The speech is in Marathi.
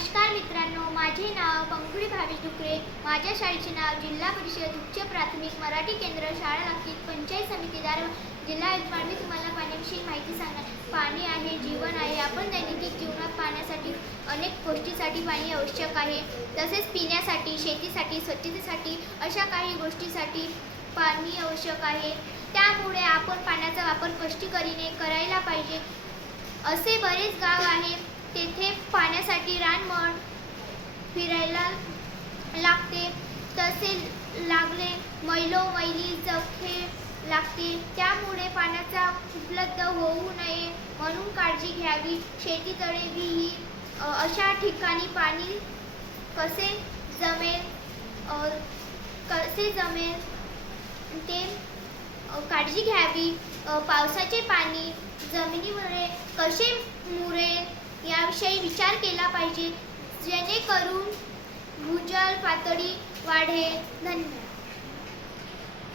नमस्कार मित्रांनो, माझे नाव पंखुडी भावेश डुकरे. माझ्या शाळेचे नाव जिल्हा परिषद उच्च प्राथमिक मराठी केंद्र शाळा लागतील पंचायत समिती दारवा जिल्हा यवतमाळ. मी तुम्हाला पाण्याविषयी माहिती सांगणार. पाणी आहे, जीवन आहे. आपण दैनंदिन जीवनात पाण्यासाठी अनेक गोष्टीसाठी पाणी आवश्यक आहे. तसेच पिण्यासाठी, शेतीसाठी, स्वच्छतेसाठी अशा काही गोष्टीसाठी पाणी आवश्यक आहे. त्यामुळे आपण पाण्याचा वापर कष्टकरीने करायला पाहिजे. असे बरेच गाव आहे तेथे पाण्यासाठी रानमळ फिरायला लागते. तसे लागले मैलोमैली जखे लागते. त्यामुळे पाण्याचा उपलब्ध होऊ नये म्हणून काळजी घ्यावी. शेतीतळे, विहीर अशा ठिकाणी पाणी कसे जमेल ते काळजी घ्यावी. पावसाचे पाणी जमिनीमुळे कसे मुरेल याविषयी विचार केला पाहिजे, जेणेकरून भूजल पातळी वाढेल. धन्यवाद.